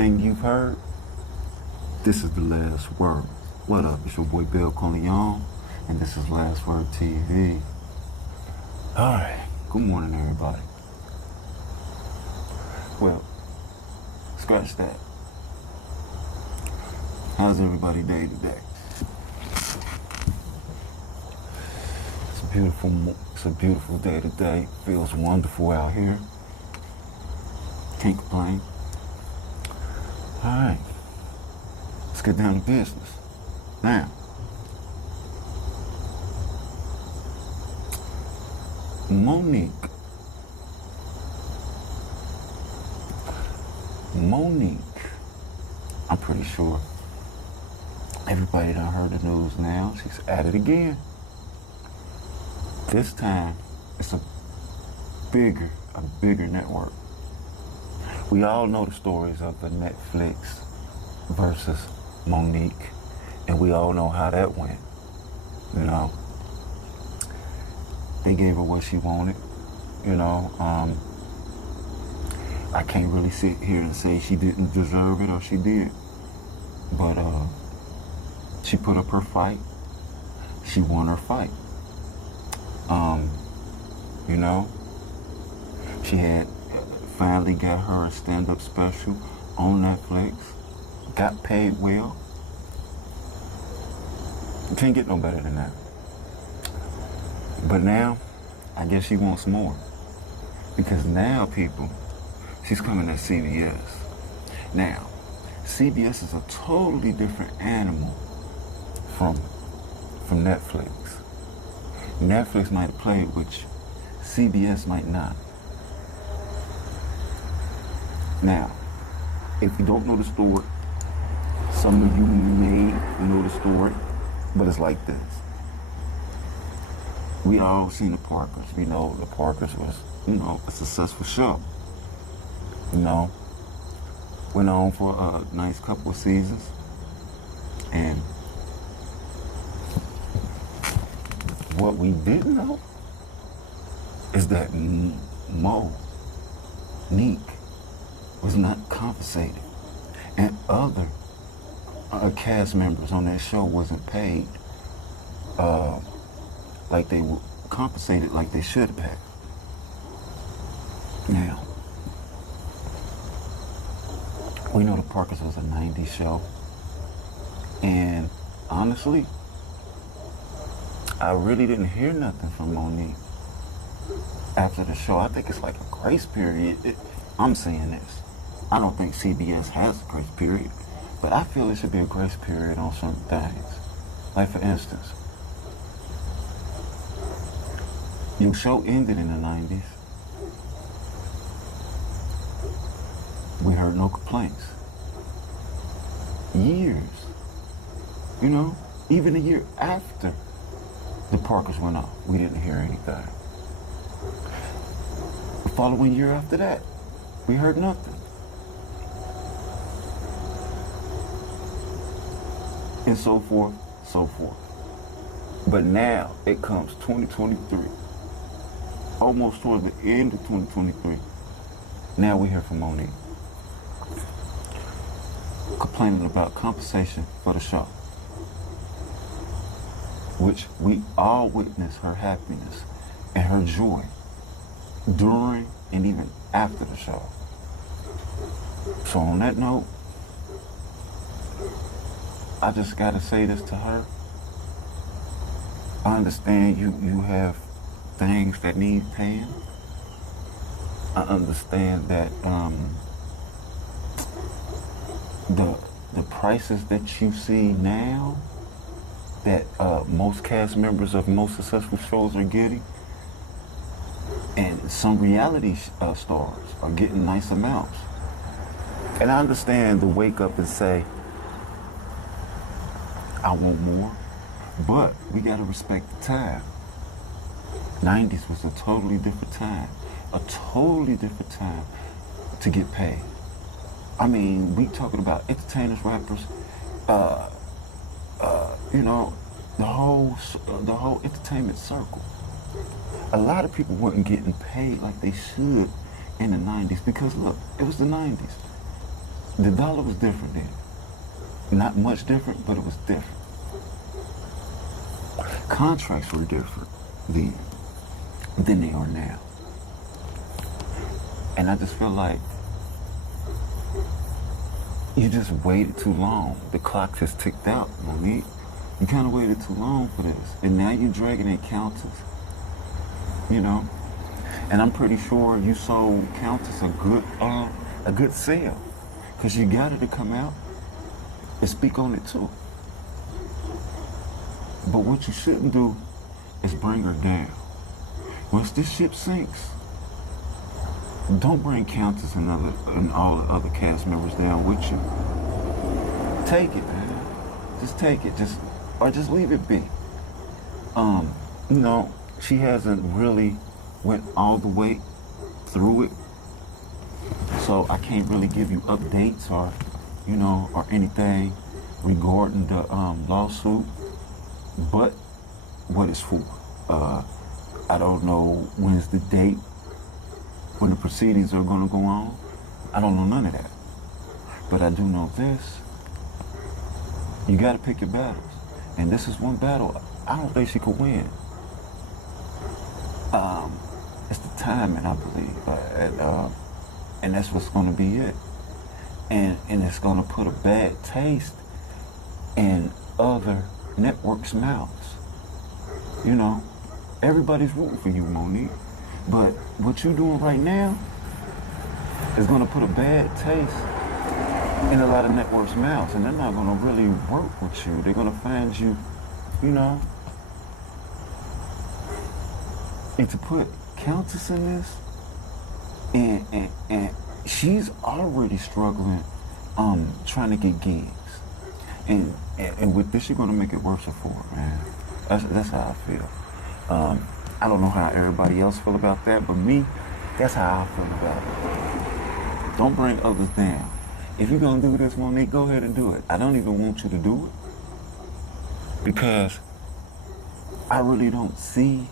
everything you've heard, this is the last word. What up? It's your boy Bill Corleone, and this is Last Word TV. All right. Good morning, everybody. Well, scratch that. How's everybody day today? It's a beautiful day today. Feels wonderful out here. Can't complain. All right. Let's get down to business. Now, Monique, I'm pretty sure everybody done heard the news now. She's at it again. This time, it's a bigger network. We all know the stories of the Netflix versus Monique, and we all know how that went. You know, they gave her what she wanted. You know, I can't really sit here and say she didn't deserve it or she did, but she put up her fight. She won her fight. You know, she had finally got her a stand-up special on Netflix, got paid well. You can't get no better than that. But now, I guess she wants more. Because now, people, she's coming to CBS. Now, CBS is a totally different animal from Netflix. Netflix might have played with you. CBS might not. Now, if you don't know the story, some of you may know the story, but it's like this. We all seen the Parkers. We know the Parkers was, a successful show. Went on for a nice couple of seasons. And what we didn't know is that Nique was not compensated, and other cast members on that show wasn't paid like they were compensated like they should have. Now, we know the Parkers was a 90s show, and honestly, I really didn't hear nothing from Monique after the show. I think it's like a grace period. I'm saying this. I don't think CBS has a grace period, but I feel there should be a grace period on some things. Like, for instance, your show ended in the 90s. We heard no complaints. Years. Even a year after the Parkers went off, we didn't hear anything. The following year after that, we heard nothing. And so forth, so forth. But now it comes 2023, almost toward the end of 2023. Now we hear from Monique complaining about compensation for the show, which we all witnessed her happiness and her joy during and even after the show. So on that note, I just gotta say this to her. I understand you have things that need paying. I understand that the prices that you see now that most cast members of most successful shows are getting, and some reality stars are getting nice amounts. And I understand the wake up and say, I want more, but we gotta respect the time. 90s was a totally different time to get paid. I mean, we talking about entertainers, rappers, the whole entertainment circle. A lot of people weren't getting paid like they should in the 90s because, look, it was the 90s. The dollar was different then. Not much different, but it was different. Contracts were different then than they are now. And I just feel like you just waited too long. The clock has ticked out, Monique. You kind of waited too long for this. And now you're dragging in Countess, you know? And I'm pretty sure you sold Countess a good sale. Because you got her to come out and speak on it too. But what you shouldn't do is bring her down. Once this ship sinks, don't bring Countess and all the other cast members down with you. Take it, man. Just take it. Or just leave it be. You know, she hasn't really went all the way through it. So I can't really give you updates or, you know, or anything regarding the lawsuit. But what it's for. I don't know when's the date when the proceedings are going to go on. I don't know none of that. But I do know this. You got to pick your battles. And this is one battle I don't think she could win. It's the timing, I believe. And that's what's going to be it. And it's going to put a bad taste in other networks' mouths. You know, everybody's rooting for you, Monique. But what you're doing right now is going to put a bad taste in a lot of networks' mouths, and they're not going to really work with you. They're going to find you, you know. And to put Countess in this, and she's already struggling, trying to get gigs. And with this, you're going to make it worse for her, man. That's how I feel. I don't know how everybody else feel about that, but me, that's how I feel about it. Don't bring others down. If you're going to do this, Monique, go ahead and do it. I don't even want you to do it because I really don't see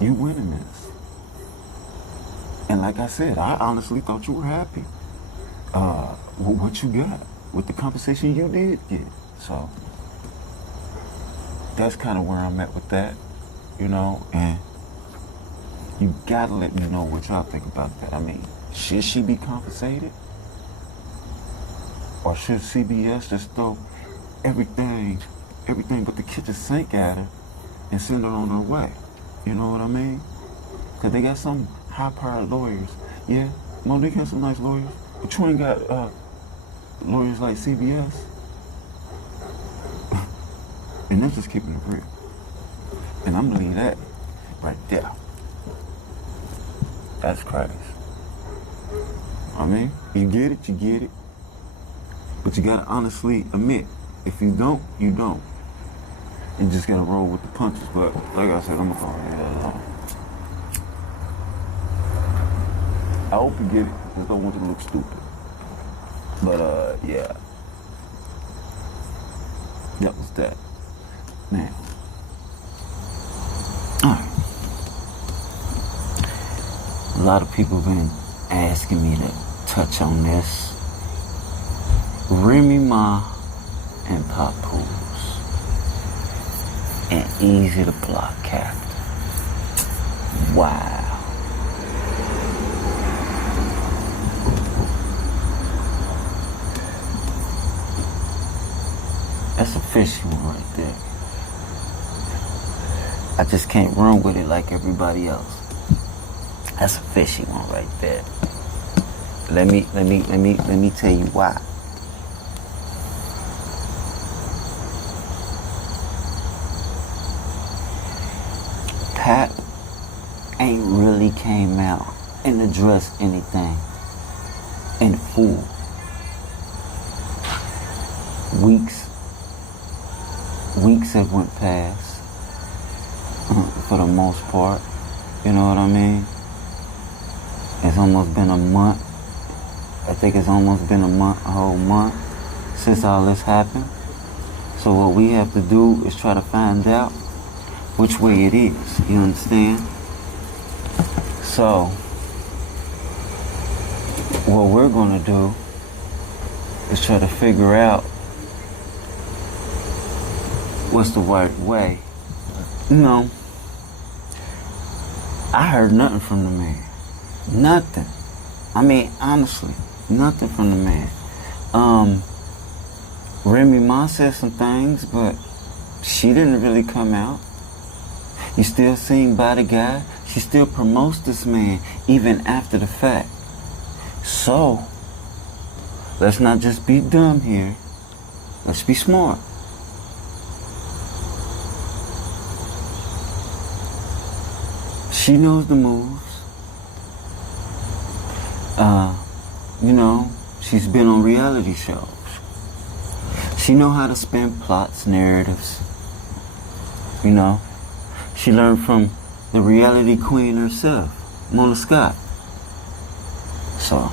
you winning this. And like I said, I honestly thought you were happy with what you got, with the compensation you did get. So that's kind of where I'm at with that, you know, and you gotta let me know what y'all think about that. I mean, should she be compensated? Or should CBS just throw everything but the kitchen sink at her and send her on her way? You know what I mean? Because they got some high-powered lawyers. Yeah, Monique has some nice lawyers, but you ain't got lawyers like CBS. And that's just keeping it real. And I'm gonna leave that right there. That's crazy. I mean, you get it, you get it. But you gotta honestly admit, if you don't, you don't. You just gotta roll with the punches. But like I said, I'm gonna go ahead alone. I hope you get it. I just don't want you to look stupid. But yeah. That was that. Now. Alright. A lot of people have been asking me to touch on this. Remy Ma and Papoose and Eazy the Block Captain. Wow. That's a fishy one right there. I just can't run with it like everybody else. That's a fishy one right there. Let me tell you why. Pat ain't really came out and addressed anything in full. Weeks have went past, for the most part. You know what I mean? It's almost been a month. I think it's almost been a whole month since all this happened. So what we have to do is try to find out which way it is. You understand? So what we're gonna do is try to figure out what's the right way. You know, I heard nothing from the man. Nothing. I mean, honestly, nothing from the man. Remy Ma said some things, but she didn't really come out. You still seen by the guy. She still promotes this man even after the fact. So, let's not just be dumb here. Let's be smart. She knows the moves. You know, she's been on reality shows. She know how to spin plots, narratives. You know, she learned from the reality queen herself, Mona Scott. So,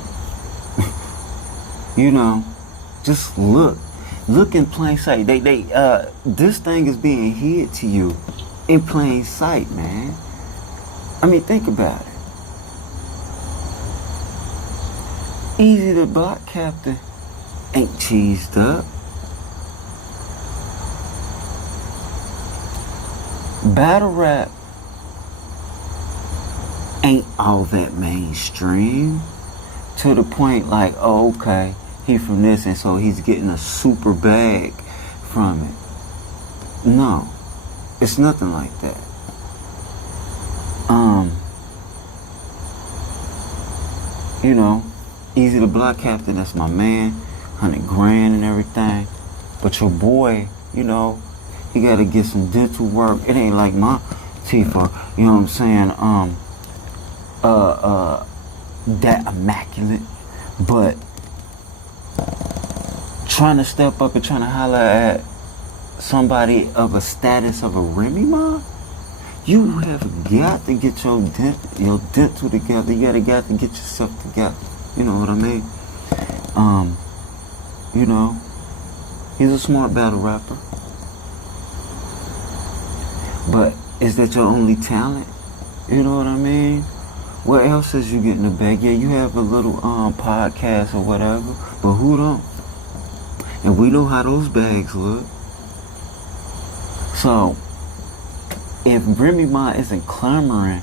you know, just look in plain sight. This thing is being hid to you in plain sight, man. I mean, think about it. Eazy the block captain ain't cheesed up. Battle rap ain't all that mainstream to the point like, oh, okay, he from this and so he's getting a super bag from it. No, it's nothing like that. You know, Eazy the block captain, that's my man, 100 grand and everything. But your boy, you know, he gotta get some dental work. It ain't like my teeth are, you know what I'm saying, that immaculate. But trying to step up and trying to holler at somebody of a status of a Remy Ma, you have got to get your dental together. You got to get yourself together. You know what I mean? You know, he's a smart battle rapper. But is that your only talent? You know what I mean? What else is you getting the bag? Yeah, you have a little podcast or whatever, but who don't? And we know how those bags look. So, if Remy Ma isn't clamoring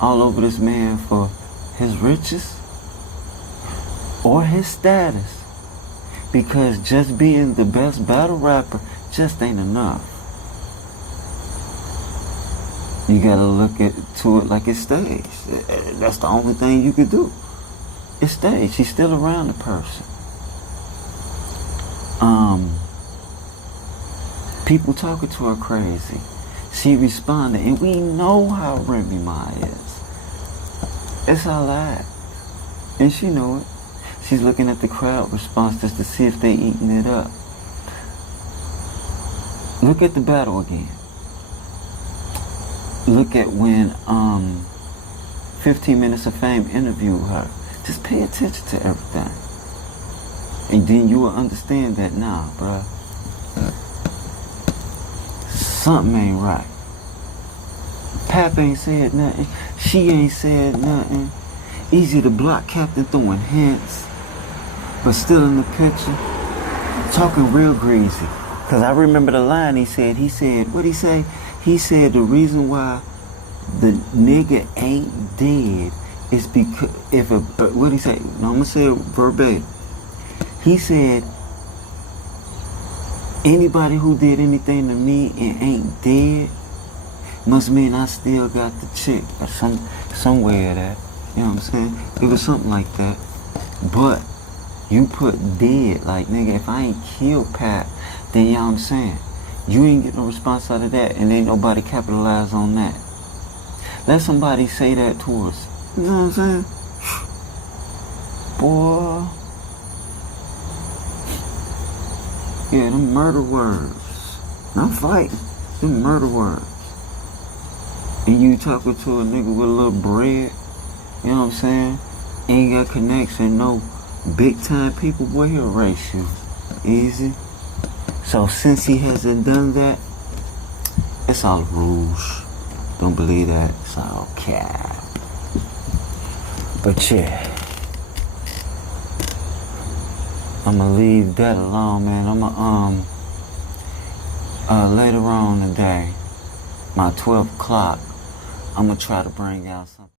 all over this man for his riches or his status, because just being the best battle rapper just ain't enough. You gotta look to it like it's staged. That's the only thing you could do. It's staged. She's still around the person. People talking to her crazy. She responded, and we know how Remy Ma is. It's all that. And she know it. She's looking at the crowd responses to see if they eating it up. Look at the battle again. Look at when 15 Minutes of Fame interviewed her. Just pay attention to everything. And then you will understand that now, bruh. Something ain't right. Pap ain't said nothing. She ain't said nothing. Eazy the block captain throwing hints, but still in the picture. Talking real greasy. Because I remember the line he said, what'd he say? He said the reason why the nigga ain't dead is because, what'd he say? No, I'm going to say it verbatim. He said, anybody who did anything to me and ain't dead must mean I still got the chick, or some way of that. You know what I'm saying? It was something like that. But you put dead, like, nigga, if I ain't killed Pat, then you know what I'm saying? You ain't get no response out of that, and ain't nobody capitalize on that. Let somebody say that to us. You know what I'm saying? Boy. Yeah, them murder words. Not fighting. Them murder words. And you talking to a nigga with a little bread, you know what I'm saying? Ain't got connection, no big time people, boy, he'll erase you. Easy. So since he hasn't done that, it's all rouge. Don't believe that. It's all cap. But yeah. I'ma leave that alone, man. I'ma later on today, my 12 o'clock, I'ma try to bring out something.